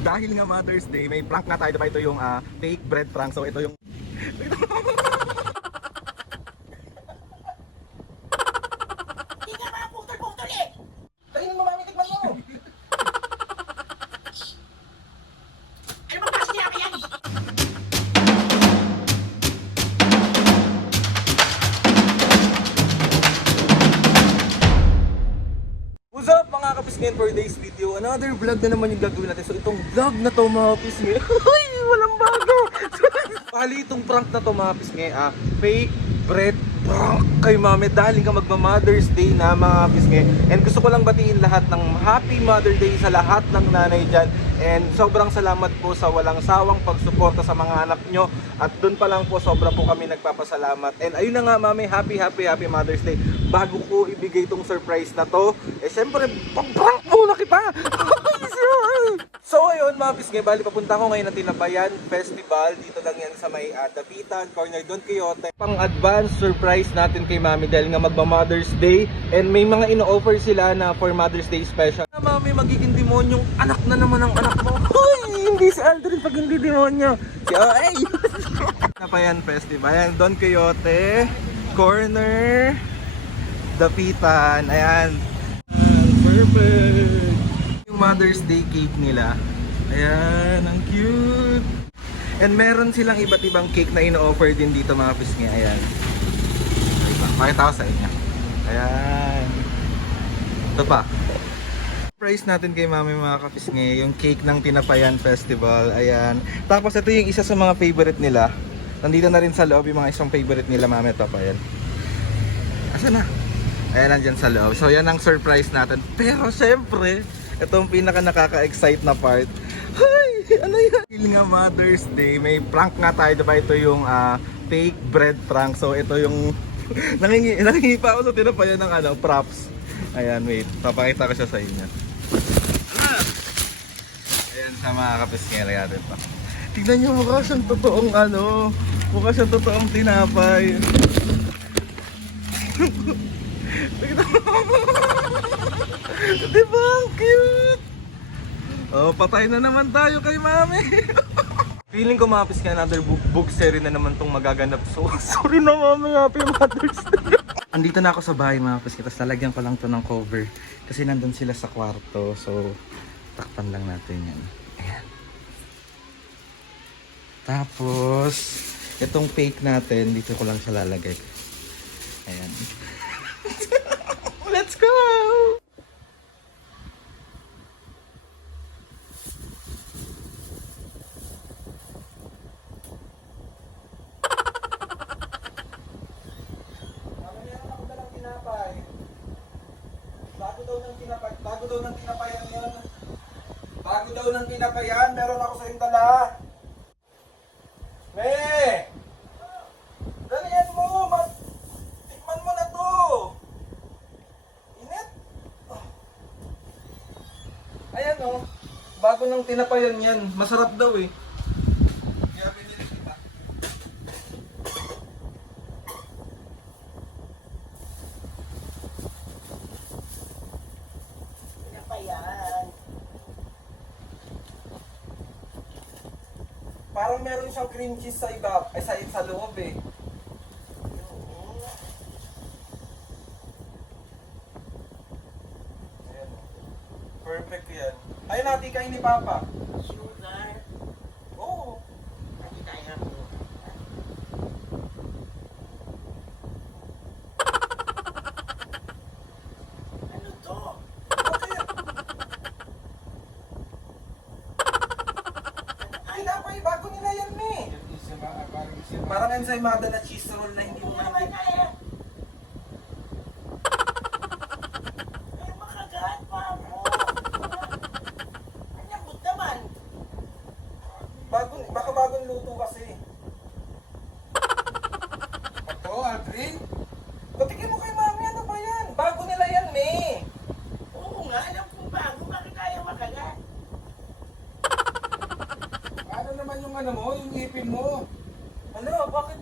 Dahil nga Mother's Day, may prank nga tayo, diba? Ito yung fake bread prank. So ito yung Hindi ka mga putol-putol eh! kainin mo mami, tikman mo. Ano bang klase niya yan? What's up mga kapisngin, for today's video, another vlog na naman yung gagawin natin. So itong vlog na to mga kapisngin, ay walang bago. Bali itong prank na to mga kapisngin, fake bread prank kay mami dahil ka magma-Mother's Day na mga kapisngin. And gusto ko lang batiin lahat ng Happy Mother Day sa lahat ng nanay dyan. And sobrang salamat po sa walang sawang pagsuporta sa mga anak nyo. At doon pa lang po sobra po kami nagpapasalamat. And ayun na nga mami, happy Mother's Day. Bago ko ibigay itong surprise na to, syempre pang-prank muna kita. So ayun mga pisngay, bali papunta ko ngayon ng Tinapayan Festival. Dito lang yan sa may Dapitan, corner Don Quixote. Pang-advance surprise natin kay mami dahil nga magma-Mother's Day. And may mga ino-offer sila na for Mother's Day special. Mami, magiging demonyong anak na naman ang anak mo. Hoy, hindi si Aldrin pag hindi demonyo. Si O.A. Tinapayan Festival, ayan, Don Quixote, corner Dapitan, ayan. Perfect. Yung Mother's Day cake nila. Ayan, ang cute. And meron silang iba't ibang cake na ino-offer din dito mga pisngi. Ayan. Pakita ko sa inyo. Ayan. Ito pa. Surprise natin kay mami mga kapisngi, yung cake ng Tinapayan Festival. Ayan. Tapos ito yung isa sa mga favorite nila. Nandito na rin sa loob yung mga isang favorite nila mami. Ito pa yan. Asan na? Ayan, nandyan sa loob. So yan ang surprise natin. Pero syempre, itong pinaka nakaka-excite na part. Hi! Ano yan? Dahil nga Mother's Day, may prank nga tayo. Diba ito yung fake bread prank. So ito yung nangingi pa ako sa Tinapayan ng props. Ayan, wait. Papakita ko siya sa inyo. Ayan, sa mga kapiskera natin pa. Tignan nyo, mukha siyang totoong mukha siyang totoong tinapay. Diba ang cute? Oh, patay na naman tayo kay mami. Feeling ko mga piska, another book series na naman tong magaganap. So sorry na mami, Happy Mother's Day. Andito na ako sa bahay mga piska, tapos lalagyan ko lang to ng cover kasi nandun sila sa kwarto. So takpan lang natin yan. Ayan. Tapos itong fake natin, dito ko lang siya lalagay. Ayan. Let's go! Bago daw ng tinapayan, meron ako sa iyong dala. Me! Dalihan mo! Tikman mo na to! Init? Ayan o. Bago ng tinapayan yan. Masarap daw eh. Kaya binili kita. Ano pa yan? Parang meron siyang cream cheese sa iba, ay sa loob eh. Ayan. Perfect yan. Ayun natin kain ni Papa. Sugar. Oo. Hindi tayo mo. Ano to? Tinapay, bago nila yan eh. Parang ensaymada na cheese roll na hindi mo Ano naman makikita. kaya? Ay, makagat pa mo. Ang lambot naman. Baka bagong luto kasi. Ito, Aldrin? Patikin mo kay mami, ano ba yan? Bago nila yan eh. Oo nga, alam kong bago. Bakit tayo makagat? Ano naman yung yung ngipin mo? Ano, bakit?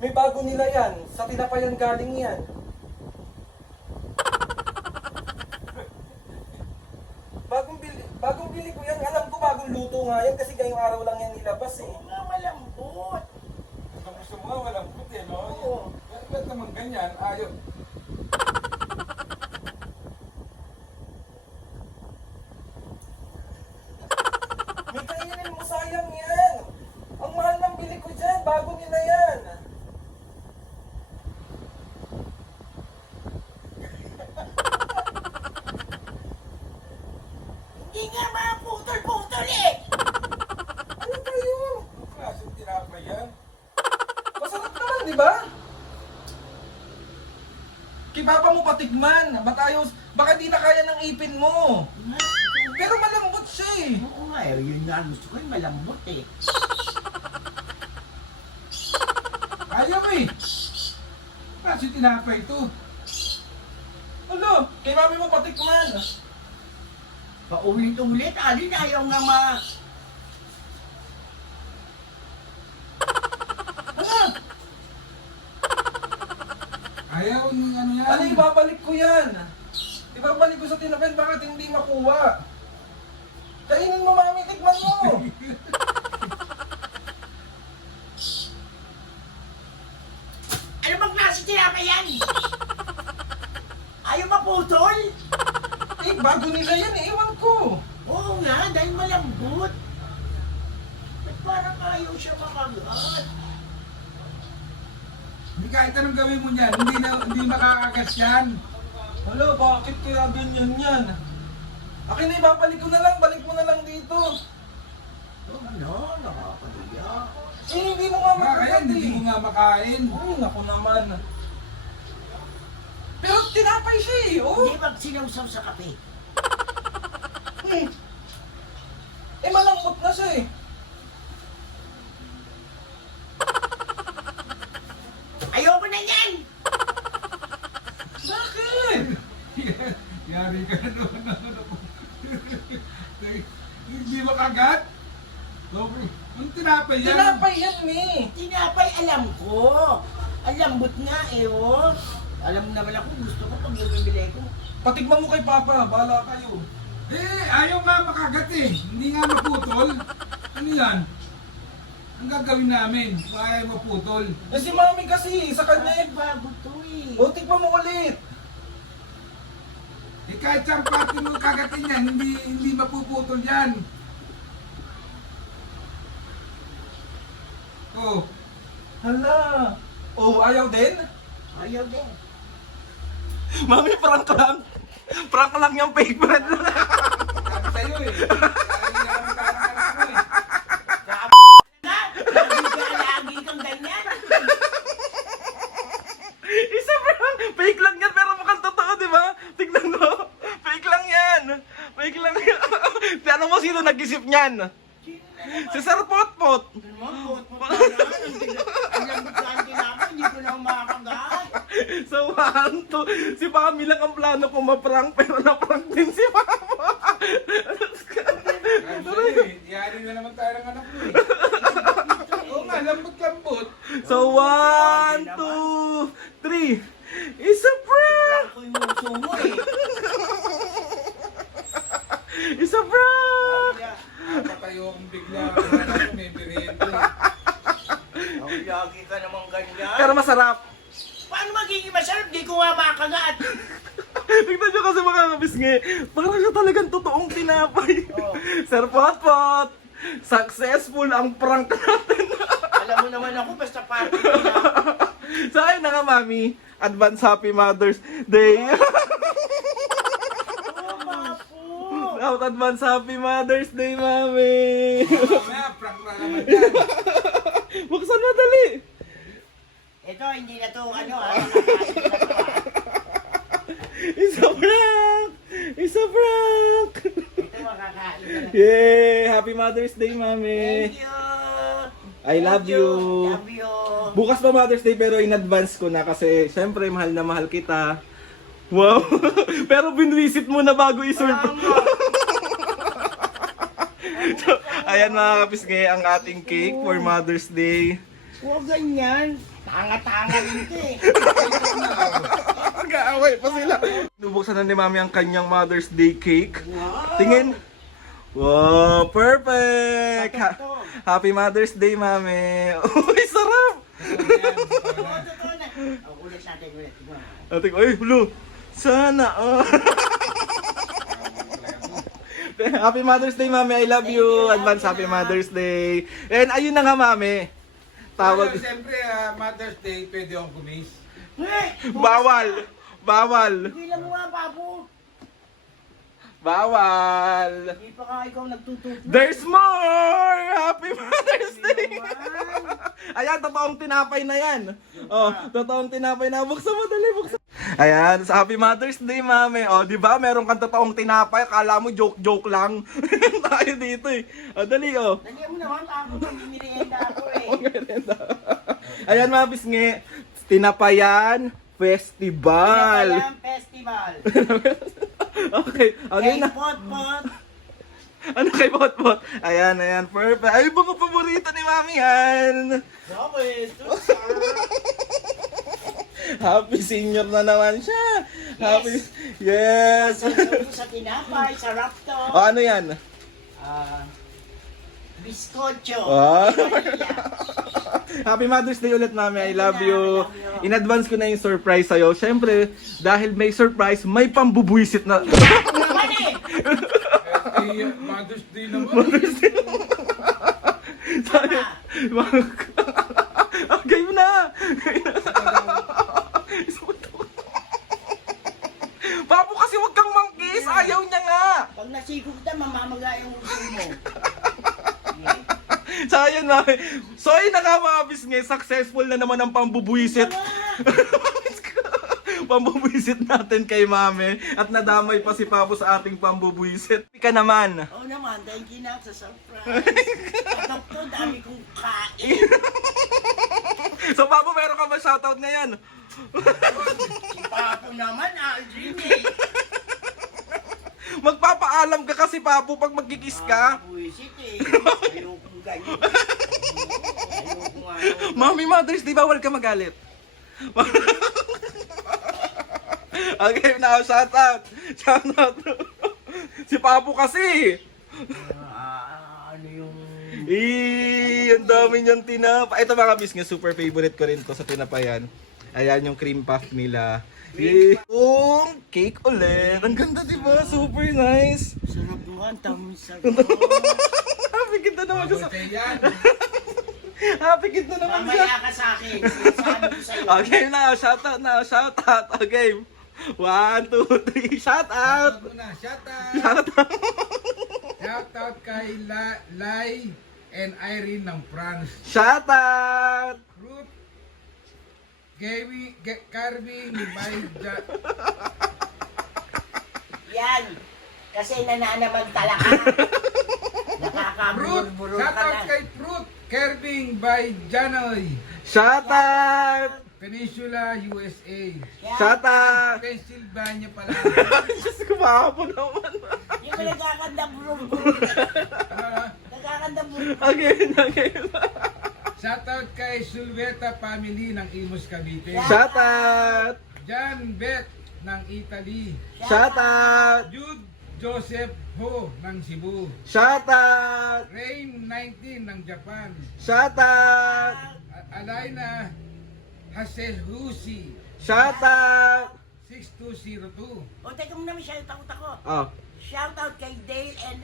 May bago nila yan. Sa Tinapayan galing yan. Bagong bili ko yan. Alam ko bagong luto. nga yan kasi ngayong araw lang yan nilabas eh. Oo nga, malambot. Gusto mo, walang puti, no? Oo. Ba't naman ganyan? Ayaw. May kainin mo, sayang yan. Ang mahal ng bili ko dyan, bago nila yan. Hindi nga mga putol-putol eh. Ano kayo? Anong klaseng tinapay yan? Masarap naman, di ba? Kibaba mo patigman. Baka di na kaya ng ipin mo. Pero malambot siya eh. Oo nga, yun nga ang gusto ko, yung malambot eh. Ayaw eh! Kasi tinapay ito. Ano? Kay mami mo patikman. Paulit-ulit, alin ayaw nga Ano? Ayaw ng ano yan. Ano ibabalik ko yan? Ibabalik ko sa tinapay, bakit hindi makuha? Kainin mo mami, tikman mo. Ano bang klase tinapay yan? Ayaw maputol? Eh, bago nila yan eh, ewan ko. Oo nga, dahil malambot. Ba't parang ayaw siya makagat? Hindi kahit anong gawin mo niyan, hindi makakagas yan. Hala, bakit kaya ganyan yan? Akin na ibabalik ko na lang, balik mo na lang dito. Oh, ano? Nakakahiya. Eh, hindi mo nga Kaya makagat hindi eh. mo nga makain. Ay, naku naman. Pero tinapay siya eh, oh. Hindi pag sinawsaw sa kape. Hmm. Eh, malambot na siya eh. Ayoko na yan! Bakit? Yari ka na naman. Hindi makagat? Ang tinapay yan. Tinapay yan eh. Tinapay alam ko. Ang lambot nga eh, oh. Alam naman ako, gusto ko pag bumibili ko. Patigman mo kay Papa, bahala kayo. Eh, ayaw nga makagat eh. Hindi nga maputol. Ano yan? Ang gagawin namin kung ayaw maputol. Eh si Mami kasi, sa kanya Ay, bago to eh. O, tignan mo ulit. Eh kahit saan pati mo kagatin yan, hindi mapuputol yan. Oh, Hala. Oh, ayaw din? Ayaw din. Mami, prank lang. Prank lang yung fake bread. sabi sa'yo eh. Sabi namin parang anak mo eh. Na! Lagi kang ganyan. Isa prank. Fake lang yan, pero mukhang totoo, di ba? Tignan mo. Fake lang yan. Fake lang yan. Tiyan mo sino nag-isip niyan? Si Sir Potpot. Ano mo? Ang lambot sa akin tinapay, hindi ko na ako makakagat. So, si Mami lang ang plano ko maprank, pero naprank din si Mama. Sabi sa'yo eh. Yari na naman tayo ng anak mo eh. Oo nga, lambot-lambot. So, 1, 2, 3. It's a prank! Ako yung uso mo eh. It's a prank! Napatayo akong bigla. Anak ko may merienda eh. Ako lagi ka namang ganyan. Pero masarap. Paano magiging masarap? Di ko nga makagat. Tignan nyo kasi mga kabisngi. Parang siya talagang totoong tinapay. Oh. Sir Potpot, successful ang prank natin. Alam mo naman ako, basta party ko na. So ayun na nga, Mami. Advance Happy Mother's Day. Oo, mapo. Out advance Happy Mother's Day, Mami. Mamaya, prank na naman yan. Buksan mo dali. Ito, hindi na to, ano ah. Nakakain na to ah. It's a prank! It's a prank! Ito, makakain na to. Yay! Happy Mother's Day, Mami. Thank you. I love you. Love you. Bukas pa Mother's Day pero in advance ko na kasi syempre mahal na mahal kita. Wow! Pero binwisit mo na bago i-surprise. So, ayan mga kapisngi ang ating cake for Mother's Day. Huwag ganyan. Tanga-tanga dito eh. Mag-aaway pa sila. Nubuksan na ni Mami ang kanyang Mother's Day cake. Wow. Tingin. Wow, perfect! Happy Mother's Day, mami. Uy, sarap! Oo, totoo na. Ulit natin, ulit. Ate ko, ay, hulo. Sana, Happy Mother's Day, mami. I love you. Advance Happy Mother's Day. And ayun na nga, mami. Tawag. Siyempre, Mother's Day, pwede akong kumis. Bawal. Bawal. Hindi lang mo nga, Papo. Bawal. Hindi pa nga ikaw nagtututo. There's more! Happy Mother's Day! Ayan, totoong tinapay na yan. Oh, totoong tinapay na. Buksan mo, dali, buksan. Ayan, sa Happy Mother's Day, mami. Oh, di ba? Meron kang totoong tinapay. Kala mo joke-joke lang. Tayo dito eh. Oh, dali, oh. Dali mo naman, Papo. Merienda ako eh. Ayan, mga pisngi. Tinapayan Festival. Pinapalang festival. Okay, okay Kay na. Pot-Pot. Ano kay Potpot? Ayan, ayan, perfect. Ay, mga paborito ni Mami yan. Bakit? Happy senior na naman siya. Happy, yes. Sa tinapay, sarap to. O, ano yan? Biskotso. Ah. Vanilla. Happy Mother's Day ulit, Mami. I love you. In advance ko na yung surprise sa'yo. Siyempre, dahil may surprise, may pambubuisit na. Naman eh. Mother's Day naman. Mother's Day. Sorry. Game na. Papo kasi wag kang mangkis. Ayaw niya nga. Pag nasikog na, mamamaga yung uso mo. So ayun, Mami. So ayun na nga, mga bisngi. Successful na naman ang pambubuisit. Pambubuisit natin kay Mami. At nadamay pa si Papo sa ating pambubuisit. Ika naman. Oo naman, thank you na sa surprise. Patok to, dami kong kain. So Papo, meron ka ba shoutout ngayon? Si Papo naman, Aldrin eh. Magpapaalam ka kasi, Papo, pag magkikis ka. Buwisit eh. Ayokong ganyan. Ayokong ano. Mami, Mother's Day, bawal ka magalit. Okay, now, shoutout. Shoutout. Si Papo kasi. Ano yung... Ang dami niyang tinapa. Ito mga bis nga, super favorite ko rin to sa tinapayan. Ayan yung cream puff nila. Yung cake ulit. Ang ganda, diba? Super nice. Sarap nga, tamis ako. Happy kid na naman siya sa... Mabuti yan. Happy kid na naman siya. Mamaya ka sa akin. Sinasabi ko sa'yo. Okay na, shoutout na, shoutout. Okay. 1, 2, 3, shoutout. Muna, shout out. Shoutout. Shout out kay Lai and Irene ng France. Shoutout. Ruth, Carving, Yan. Kasi nananamantala ka. Ruth, Nakakabulol-bulol shout ka out na. kay Ruth, Carving by Janoy, Shoutout. Peninsula, USA. Yan. Shoutout. Pennsylvania pala. Diyos ko, Papo naman. Yung nagkakanda bulol-bulol. Ah, Nagkakanda-bulol. Again. shout out kay Sulveta family ng Imus Cavite. Shoutout. John Beth ng Italy. Shoutout. Jude Joseph Ho ng Cebu. Shoutout. Rain 19 ng Japan. Shoutout. Alaina Hasehusi Shoutout. 6202. O, teka muna, may shoutout ako. Oh. Shoutout kay Dale and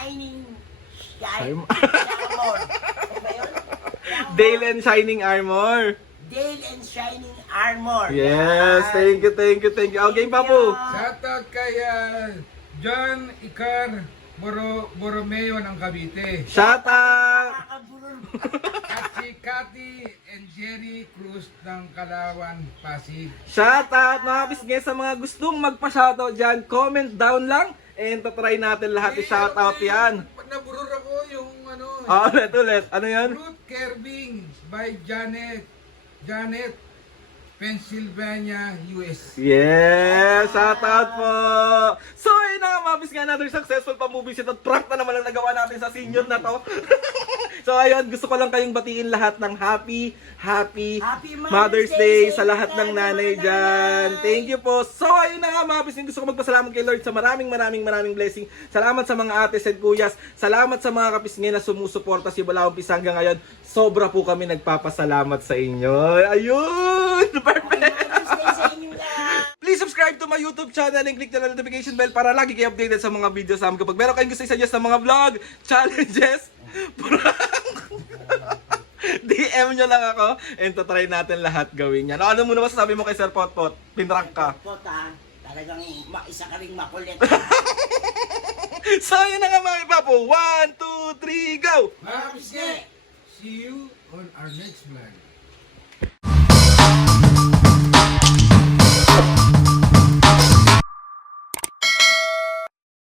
Aining Shime. Shamor. Ano ba yun? Shamor. Dale and Shining Armor. Dale and Shining Armor. Yes, Yan. thank you. Okay, Papo. Shout out kay John Icar Borromeo ng Cavite. Shoutout. Nakakabulol. At si Cathy and Jerry Cruz ng Kalawan, Pasig. Shoutout mga bisngi sa mga gustong magpa-shoutout dyan. Comment down lang and tatry natin lahat i-shoutout yan. Pag naburur ako yung ano. Ulit. Ano yan? Ruth Kerbing by Janet, Pennsylvania, US. Yes! Shoutout po! So, ayun na nga mga bisngi, another successful pa-movie set at prank na naman ang nagawa natin sa senior na to. So ayun, gusto ko lang kayong batiin lahat ng happy Happy Mother's Day sa lahat inyo, ng nanay mga dyan. nanay. Thank you po. So ayun na nga mga pisngi, gusto ko magpasalamat kay Lord sa maraming blessing. Salamat sa mga ates and kuyas. Salamat sa mga kapisngi na sumusuporta si Balawang Pis hanggang ngayon. Sobra po kami nagpapasalamat sa inyo. Ayun! Perfect! Mother's Day sa inyo lahat. Please subscribe to my YouTube channel and click the notification bell para lagi kayo updated sa mga videos namin. Kapag meron kayong gusto i-suggest ng mga vlog, challenges, DM nyo lang ako and tatry natin lahat gawin yan. Ano muna masasabi mo kay Sir Potpot? Pinrank ka. Pota, talagang isa ka ring makulit. So yun na nga mga papo. 1, 2, 3, go! Mga kapisne, see you on our next vlog.